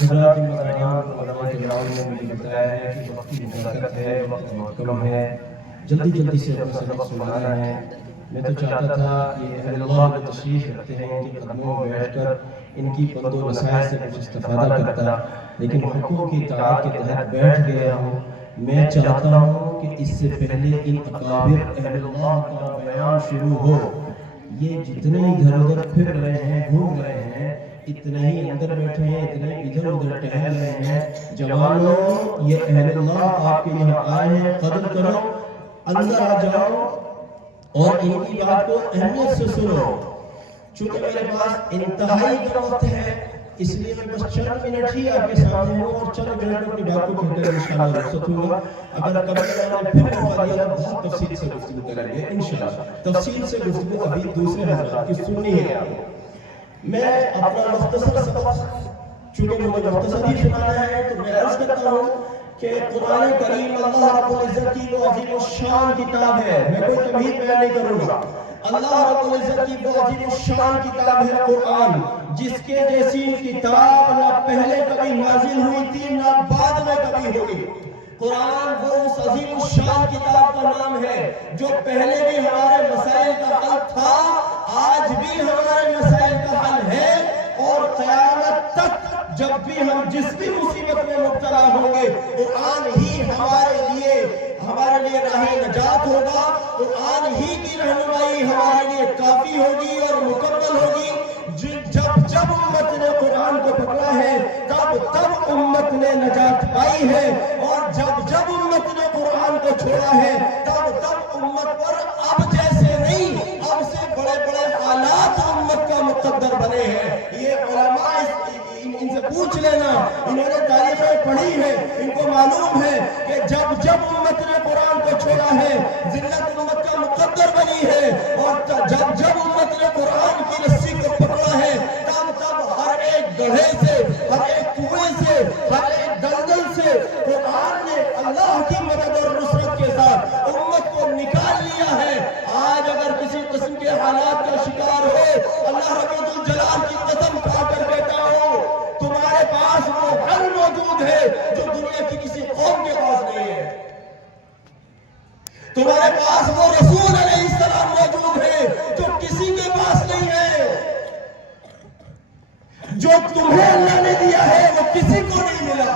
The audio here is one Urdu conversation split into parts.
حضرات مہربان علماء کرام نے مجھے بتایا ہے کہ وقت کی نزاکت ہے، وقت بہت کم ہے، جلدی سے اپنا سبق سنانا ہے۔ میں تو چاہتا تھا کہ اہل اللہ جو تشریف رکھتے ہیں ان کے قدموں میں بیٹھ کر ان کی پند و نصائح سے کچھ استفادہ کرتا، لیکن حقوق کی اطاعت کے تحت بیٹھ گیا ہوں۔ میں چاہتا ہوں کہ اس سے پہلے ان اکابر اہل اللہ کا بیان شروع ہو۔ یہ جتنے ادھر ادھر پھر رہے ہیں، گھوم رہے ہیں، اتنے ہی اندر بیٹھے ہیں، اتنے ادھر ادھر ٹہل رہے ہیں۔ جوانوں، یہ اہل اللہ آپ کے یہاں آئے ہیں، قدر کرو، اندر آ جاؤ اور ان کی بات کو اہمیت سے سنو۔ چونکہ میرے پاس انتہائی کم وقت ہے، اس لیے میں بس چند منٹ ہی آپ کے سامنے ہوں اور چند منٹ میں اپنی بات کو کہہ کر انشاءاللہ رخصت ہوں گا۔ اگر کبھی اللہ نے پھر موقع دیا تو بہت تفصیل سے گفتگو کریں گے انشاءاللہ۔ تفصیل سے گفتگو ابھی دوسرے حضرات کی سننی ہے آپ کو۔ میں اپنا مختصر سبق، چونکہ مجھے مختصر ہی سنانا ہے، تو میں عرض کرتا ہوں کہ قرآن کریم اللہ رب العزت کی وہ عظیم الشان کتاب ہے۔ میں کوئی تمہید بیان نہیں کروں گا۔ اللہ رب العزت کی وہ عظیم الشان کتاب ہے قرآن، جس کے جیسی کتاب نہ پہلے کبھی نازل ہوئی تھی نہ بعد میں کبھی ہوگی۔ قرآن وہ اس عظیم الشان کتاب کا نام ہے جو پہلے بھی ہمارے مسائل کا حل تھا، آج بھی ہمارے مسائل کا حل ہے، اور قیامت تک جب بھی ہم جس بھی مصیبت میں مبتلا ہوں گے، قرآن ہی ہمارے لیے راہ نجات ہوگا، قرآن ہی کی رہنمائی ہمارے لیے کافی ہوگی اور مکمل ہوگی۔ جب امت نے قرآن کو پکڑا ہے تب امت نے نجات پائی ہے، اور جب امت نے قرآن کو چھوڑا ہے تب امت پر اب جیسے نہیں، اب سے بڑے بڑے حالات امت کا مقدر بنے ہیں۔ یہ علماء ان سے پوچھ لینا، انہوں نے تاریخیں پڑھی ہے، ان کو معلوم ہے کہ جب امت نے قرآن کو چھوڑا ہے ذلت امت کا مقدر بنی ہے، اور جب امت نے قرآن کی رسی کو پکڑا ہے تب ہر ایک گڑھے سے، ہر ایک کنویں سے، ہر ایک دلدل سے قرآن نے اللہ کی مدد اور نصرت کے ساتھ امت کو نکال لیا ہے۔ آج اگر کسی قسم کے حالات کا شکار ہو، اللہ رب الجلال کی قسم کھا کر کہتا ہوں تمہارے پاس وہ حل موجود ہے جو دنیا کی کسی قوم کے پاس نہیں ہے۔ تمہارے پاس وہ رسول علیہ السلام موجود ہے جو کسی کے پاس نہیں ہے۔ جو تمہیں اللہ نے دیا ہے وہ کسی کو نہیں ملا۔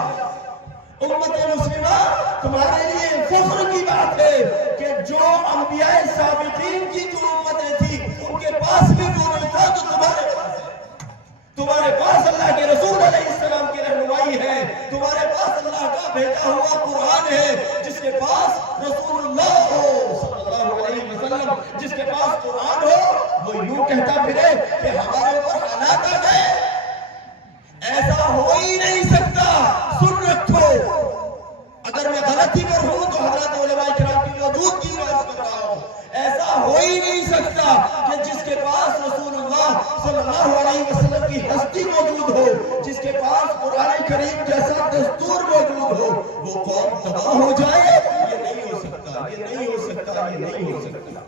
امت مسلمہ، تمہارے لیے فخر کی بات ہے کہ جو انبیاء سابقین کی جو امتیں تھی ان کے پاس بھی وہ نہیں تھا جو تمہارے پاس ہے۔ تمہارے پاس اللہ کے رسول علیہ السلام کی رہنمائی ہے، تمہارے پاس اللہ کا بھیجا ہوا قرآن ہے۔ جس کے پاس رسول اللہ ہو صلی اللہ علیہ وسلم، جس کے پاس قرآن ہو، وہ یوں کہتا پھرے کہ ہمارے اوپر حالات آ گئے۔ ایسا ہو ہی نہیں سکتا۔ سن رکھو، اگر میں غلطی پر ہوں تو حضرات علماء کرام کی موجودگی میں عرض کر رہا ہوں، ایسا ہو ہی نہیں سکتا کہ جس کے پاس رسول اللہ صلی اللہ علیہ وسلم کی ہستی موجود ہو، جس کے پاس قرآن کریم جیسا دستور موجود ہو، وہ قوم تباہ ہو جائے۔ یہ نہیں ہو سکتا، یہ نہیں ہو سکتا، یہ نہیں ہو سکتا۔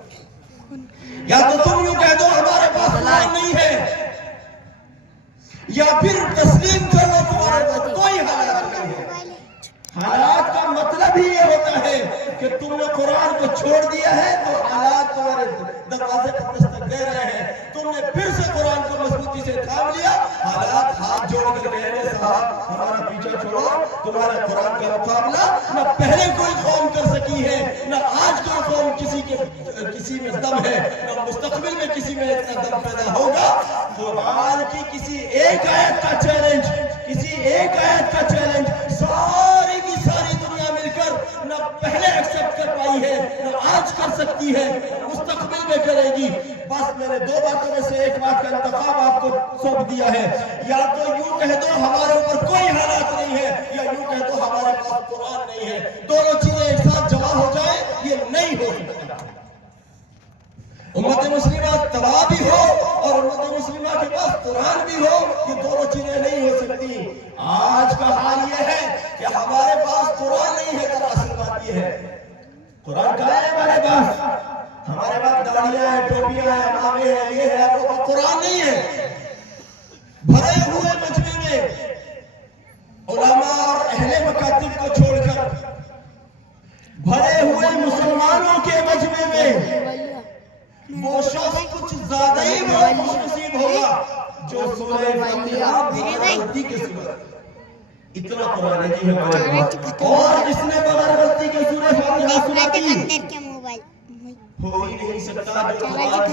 یا تو تم یوں کہہ دو ہمارے پاس قرآن نہیں ہے، یا پھر تسلیم کر لو تمہارے پاس کوئی حالات نہیں ہے۔ حالات کا مطلب ہی یہ ہوتا ہے کہ تم نے قرآن کو چھوڑ دیا ہے تو حالات تمہارے دروازے پر دستک دے رہے ہیں۔ تم نے پھر سے قرآن کو مضبوطی سے تھام لیا، حالات ہاتھ جوڑ کر کہہ رہے صاحب ہمارا پیچھا چھوڑو، تمہارے قرآن کا مقابلہ نہ پہلے کوئی قوم کر سکی ہے، نہ آج کوئی قوم کسی میں دم ہے، نہ مستقبل میں کسی میں اتنا دم پیدا ہوگا۔ قرآن کی کسی ایک آیت کا چیلنج، کسی ایک آیت کا چیلنج ساری کی ساری دنیا مل کر نہ پہلے ایکسپٹ کر پائی ہے، نہ آج کر سکتی ہے، مستقبل میں کرے گی۔ بس میں نے دو باتوں میں سے ایک بات کا انتخاب آپ کو سونپ دیا ہے، یا تو یوں کہہ دو ہمارے اوپر کوئی حالات نہیں ہے، یا یوں کہہ دو ہمارے پاس قرآن نہیں ہے۔ دونوں چیزیں ایک ساتھ جمع ہو جائیں یہ نہیں ہو سکتا۔ امت مسلمہ تباہ بھی ہو اور امت مسلمہ کے پاس قرآن بھی ہو، یہ دونوں چیزیں نہیں ہو سکتی۔ آج کا حال یہ ہے کہ ہمارے پاس قرآن نہیں ہے، دراصل بات یہ ہے قرآن کہاں ہے ہمارے پاس؟ ہمارے پاس داڑیاں ہیں، ٹوپیاں ہیں، امامے ہیں، یہ ہے وہ، قرآن نہیں ہے۔ بھرے جو سورہ فاتحہ بغیر غلطی کے سنا، اتنا قرآن کی ہے ہمارے پاس، اور جس نے بغیر غلطی کے سورہ فاتحہ سنا کی ہو ہی نہیں سکتا جو قرآن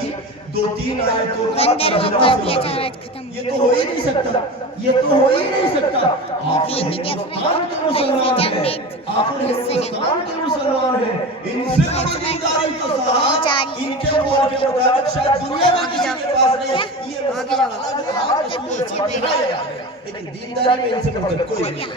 کی 2-3 آیتوں کا ترجمہ سنا، یہ تو ہو ہی نہیں سکتا، یہ تو ہو ہی نہیں سکتا۔ آخر ہندوستان کے مسلمان ہیں، آخر ہندوستان کے مسلمان ہیں، ان سے بڑی دینداری تو صاحب ان کے قول کے مطابق شاید دنیا میں کسی کے پاس نہیں ہے۔ یہ مسئلہ الگ ہے، آپ کے سورہ فاتحہ ہے، لیکن دینداری میں ان سے بڑھ کر کوئی نہیں۔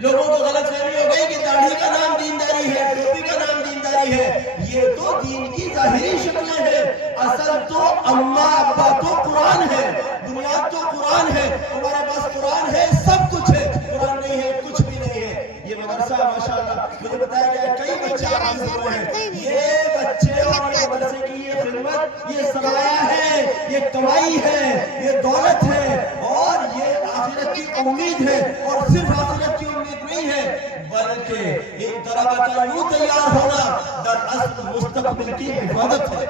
لوگوں کو غلط فہمی ہو گئی کہ داڑھی کا نام دینداری ہے، ٹوپی کا نام دینداری ہے، یہ تو دین کی ظاہری شکلیں ہیں، اصل تو اماں ابا تو قرآن ہے، بنیاد تو قرآن ہے۔ ہمارے پاس قرآن ہے، سب کچھ ہے، قرآن نہیں ہے کچھ بھی نہیں ہے۔ یہ مدرسہ ماشاءاللہ مجھے بتایا گیا کئی بچے حاصل ہوئے ہیں، یہ بچے اور یہ مدرسے کی یہ خدمت، یہ سرمایہ ہے، یہ کمائی ہے، یہ دولت ہے، اور یہ آخرت کی امید ہے، اور صرف آخرت کی امید نہیں ہے بلکہ ان طلبہ کا یوں تیار ہونا دراصل مستقبل کی حفاظت ہے،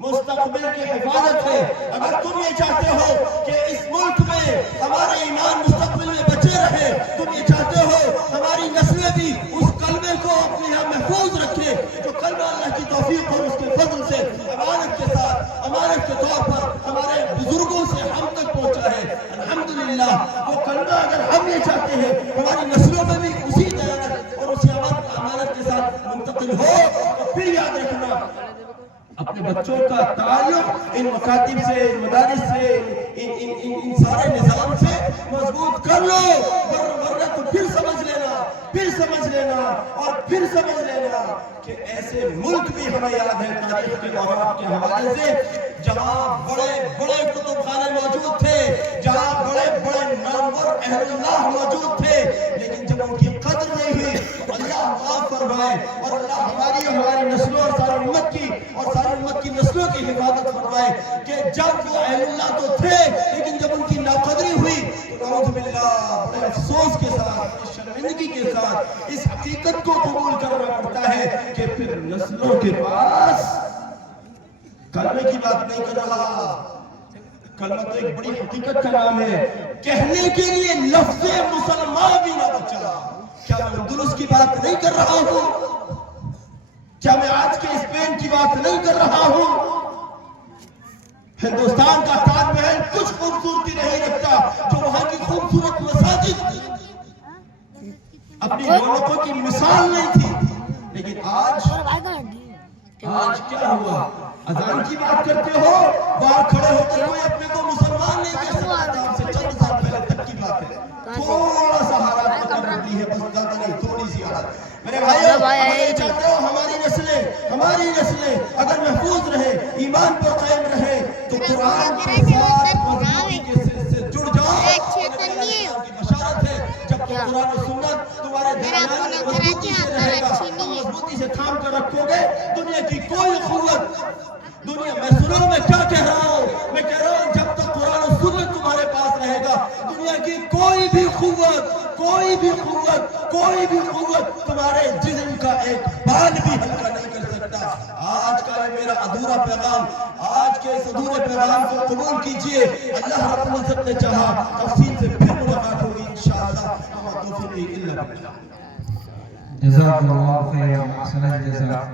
مستقبل کی حفاظت ہے۔ اگر تم یہ چاہتے ہو کہ اس ملک میں ہمارا ایمان مستقبل میں بچے رہے، تم یہ چاہتے ہو ہماری نسلیں بھی اس کلمے کو اپنے یہاں محفوظ رکھے جو کلمہ اللہ کی توفیق اور اس کے فضل سے امانت کے ساتھ، امانت کے طور پر ہمارے بزرگوں سے ہم تک پہنچا ہے، الحمدللہ وہ کلمہ اگر ہم یہ چاہتے ہیں ہماری نسلوں میں بھی اسی دیانت اور اسی امانت کے ساتھ منتقل ہو، تو پھر یاد رکھنا اپنے بچوں کا تعلق ان مکاتب سے، ان مدارس سے، ان سارے نظام سے مضبوط کر لو، ورنہ تو پھر سمجھ لینا اور پھر سمجھ لینا کہ ایسے ملک بھی ہمیں یاد ہے تاریخ کے اوراق کے حوالے سے جہاں بڑے بڑے کتب خانے موجود تھے، جہاں بڑے بڑے نامور اہل اللہ موجود تھے، لیکن جب ان کی قدر نہیں ہوئی تو اللہ معاف فرمائے، اور اللہ ہماری اور ہماری نسلوں اور ساری امت کی نسلوں کی حفاظت فرمائے کہ جب وہ اہل اللہ تو تھے لیکن جب ان کی ناقدری ہوئی تو نعوذ باللہ بڑے افسوس کے ساتھ، اس شرمندگی کے ساتھ اس حقیقت کو قبول کرنا پڑتا ہے کہ پھر نسلوں کے پاس کلمے کی بات نہیں کر رہا، کلمہ تو ایک بڑی حقیقت کا نام ہے، کہنے کے لیے لفظ مسلمان بھی نہ بچا۔ کیا میں اندلس کی بات نہیں کر رہا ہوں؟ کیا میں آج کے اسپین کی بات نہیں کر رہا ہوں؟ ہندوستان کا تاج محل کچھ خوبصورتی نہیں رکھتا جو وہاں کی خوبصورت مساجد اپنی رونقوں کی مثال نہیں تھی، لیکن آج کیا ہوا؟ اذان کی بات کرتے ہو، باہر کھڑے ہو کر کوئی اپنے کو مسلمان نہیں کہہ سکتا تھا، آپ سے چند سال پہلے تک کی بات ہے، تھوڑا سا حالات بدل رہی ہے، بس زیادہ نہیں، تھوڑی سی حالات۔ میرے بھائیو، اگر چاہتے ہو ہماری نسلیں اگر محفوظ رہے، ایمان پر قائم رہے تو قرآن کے ساتھ مضبوطی سے جڑ جاؤ، کی بشارت ہے جب کہ قرآن و سنت تمہارے درمیان میں مضبوطی سے رہے گا، مضبوطی سے تھام کر رکھو گے، دنیا کی کوئی قوت، میں سنو میں کیا کہہ رہا ہوں، میں کہہ رہا ہوں جب تک قرآن و سنت تمہارے پاس رہے گا، دنیا کی کوئی بھی قوت تمہارے جسم کا ایک بال بھی ہلکا نہیں کر سکتا۔ آج کا یہ میرا ادھورا پیغام، آج کے اس ادھورے پیغام کو قبول کیجئے، اللہ رب العزت نے چاہا تفصیل سے پھر ملاقات ہوگی انشاءاللہ۔ جزاک اللہ خیر، احسن الجزاء۔